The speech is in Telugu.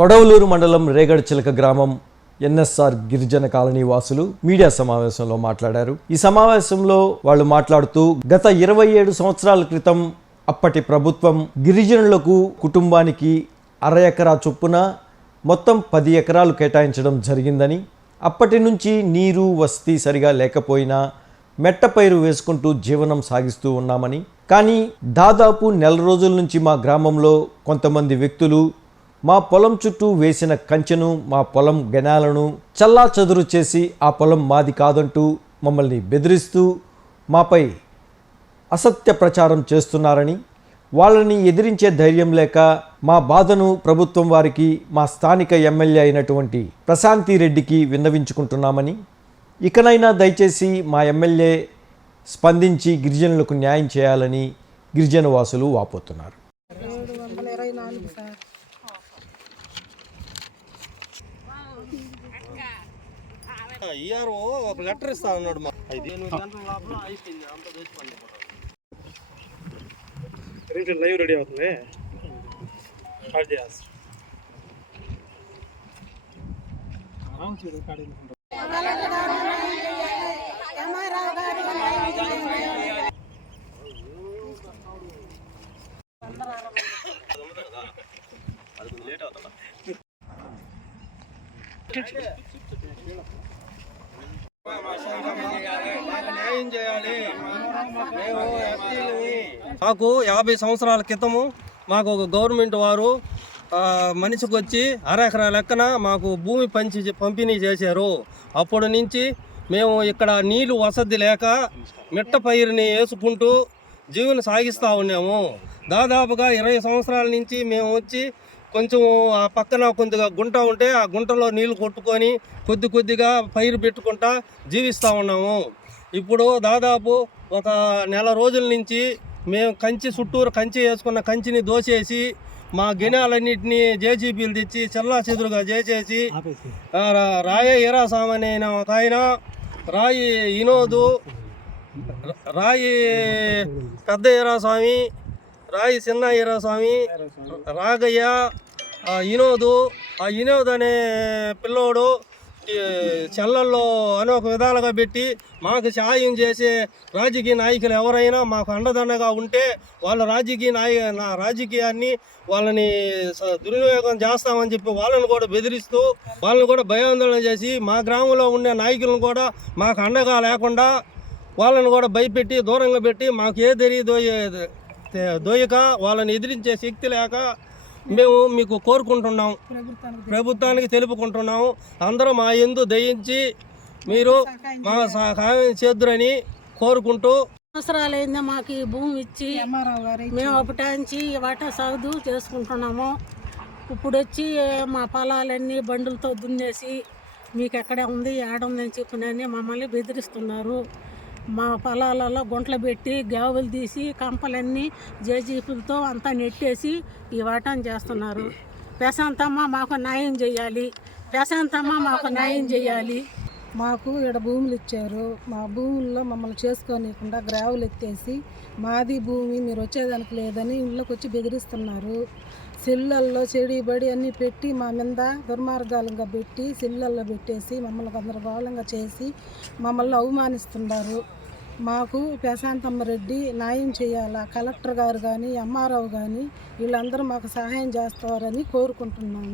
కొడవలూరు మండలం రేగడచిలక గ్రామం ఎన్ఎస్ఆర్ గిరిజన కాలనీ వాసులు మీడియా సమావేశంలో మాట్లాడారు. ఈ సమావేశంలో వాళ్ళు మాట్లాడుతూ గత ఇరవై ఏడు సంవత్సరాల క్రితం అప్పటి ప్రభుత్వం గిరిజనులకు కుటుంబానికి అర ఎకరా చొప్పున మొత్తం పది ఎకరాలు కేటాయించడం జరిగిందని అప్పటి నుంచి నీరు వసతి సరిగా లేకపోయినా మెట్ట పైరు వేసుకుంటూ జీవనం సాగిస్తూ ఉన్నామని. కానీ దాదాపు నెల రోజుల నుంచి మా గ్రామంలో కొంతమంది వ్యక్తులు మా పొలం చుట్టూ వేసిన కంచెను మా పొలం గెనాలను చల్లా చదురు చేసి ఆ పొలం మాది కాదంటూ మమ్మల్ని బెదిరిస్తూ మాపై అసత్య ప్రచారం చేస్తున్నారని వాళ్ళని ఎదిరించే ధైర్యం లేక మా బాధను ప్రభుత్వం వారికి మా స్థానిక ఎమ్మెల్యే అయినటువంటి ప్రశాంతి రెడ్డికి విన్నవించుకుంటున్నామని ఇకనైనా దయచేసి మా ఎమ్మెల్యే స్పందించి గిరిజనులకు న్యాయం చేయాలని గిరిజన వాసులు వాపోతున్నారు ఏడు వందల ఇరవై నాలుగు సార్ ఈఆర్ఓ ఒక లెటర్ ఇస్తా ఉన్నాడు మా ఐదు ఎనిమిది గంటల లోపల అయిపోయింది అంత దోచుకోండి రీటైల్ లైవ్ రెడీ అవుతుంది స్టార్ట్ చేయాల్సి న్యాయం చేయాలి మేము ఎస్టీలని మాకు యాభై సంవత్సరాల క్రితము మాకు ఒక గవర్నమెంట్ వారు మనిషికి వచ్చి అరెకరా లెక్కన మాకు భూమి పంచి పంపిణీ చేశారు. అప్పటి నుంచి మేము ఇక్కడ నీళ్ళు వసతి లేక మిట్ట పైరుని వేసుకుంటూ జీవన సాగిస్తూ ఉన్నాము. దాదాపుగా ఇరవై సంవత్సరాల నుంచి మేము వచ్చి కొంచెం ఆ పక్కన కొద్దిగా గుంట ఉంటే ఆ గుంటలో నీళ్ళు కొట్టుకొని కొద్ది కొద్దిగా పైరు పెట్టుకుంటా జీవిస్తూ ఉన్నాము. ఇప్పుడు దాదాపు ఒక నెల రోజుల నుంచి మేము కంచి చుట్టూరు కంచి వేసుకున్న కంచిని దోసేసి మా గినాలన్నింటినీ జేజీబీలు తెచ్చి చెల్లా చెదురుగా చేసేసి రాయ ఈరాస్వామి అయిన ఒక ఆయన రాయి వినోదు రాయి పెద్ద ఈరాస్వామి రాయి చిన్న ఈరాస్వామి రాగయ్య వినోదు ఆ వినోద్ అనే పిల్లోడు చెల్లల్లో అనేక విధాలుగా పెట్టి మాకు సాయం చేసే రాజకీయ నాయకులు ఎవరైనా మాకు అండదండగా ఉంటే వాళ్ళ రాజకీయ నాయ నా రాజకీయాన్ని వాళ్ళని దుర్వినియోగం చేస్తామని చెప్పి వాళ్ళని కూడా బెదిరిస్తూ వాళ్ళని కూడా భయాందోళన చేసి మా గ్రామంలో ఉండే నాయకులను కూడా మాకు అండగా లేకుండా వాళ్ళని కూడా భయపెట్టి దూరంగా పెట్టి మాకు ఏ తెలియదు దోయక వాళ్ళని ఎదిరించే శక్తి లేక మేము మీకు కోరుకుంటున్నాం. ప్రభుత్వానికి తెలుపుకుంటున్నాము అందరూ మా ఎందు దయించి మీరు మా సహాయం చేద్దురని కోరుకుంటూ సంవత్సరాలైంది మాకు ఈ భూమి ఇచ్చి మేము ఒకటాంచి వాటా సాగు చేసుకుంటున్నాము. ఇప్పుడు వచ్చి మా పొలాలన్నీ బండులతో దున్నేసి మీకు ఎక్కడే ఉంది ఏడుందని చెప్పినని మమ్మల్ని బెదిరిస్తున్నారు. మా పొలాలలో గుంటలు పెట్టి గావులు తీసి కంపలన్నీ జేజీపులతో అంతా నెట్టేసి ఈ వాటాన్ని చేస్తున్నారు. ప్రశాంతమ్మ మాకు న్యాయం చేయాలి. ప్రశాంతమ్మ మాకు న్యాయం చేయాలి. మాకు ఇక్కడ భూములు ఇచ్చారు. మా భూముల్లో మమ్మల్ని చేసుకోనీయకుండా గ్రావులు ఎత్తేసి మాది భూమి మీరు వచ్చేదానికి లేదని ఇళ్ళకి వచ్చి బెదిరిస్తున్నారు. సిల్లల్లో చెడి బడి అన్నీ పెట్టి మా మీద దుర్మార్గాలుగా పెట్టి సిల్లల్లో పెట్టేసి మమ్మల్ని గందరగోళంగా చేసి మమ్మల్ని అవమానిస్తున్నారు. మాకు ప్రశాంతమ్మ రెడ్డి న్యాయం చేయాలా? కలెక్టర్ గారు కానీ ఎంఆర్ఓ కానీ వీళ్ళందరూ మాకు సహాయం చేస్తారని కోరుకుంటున్నాము.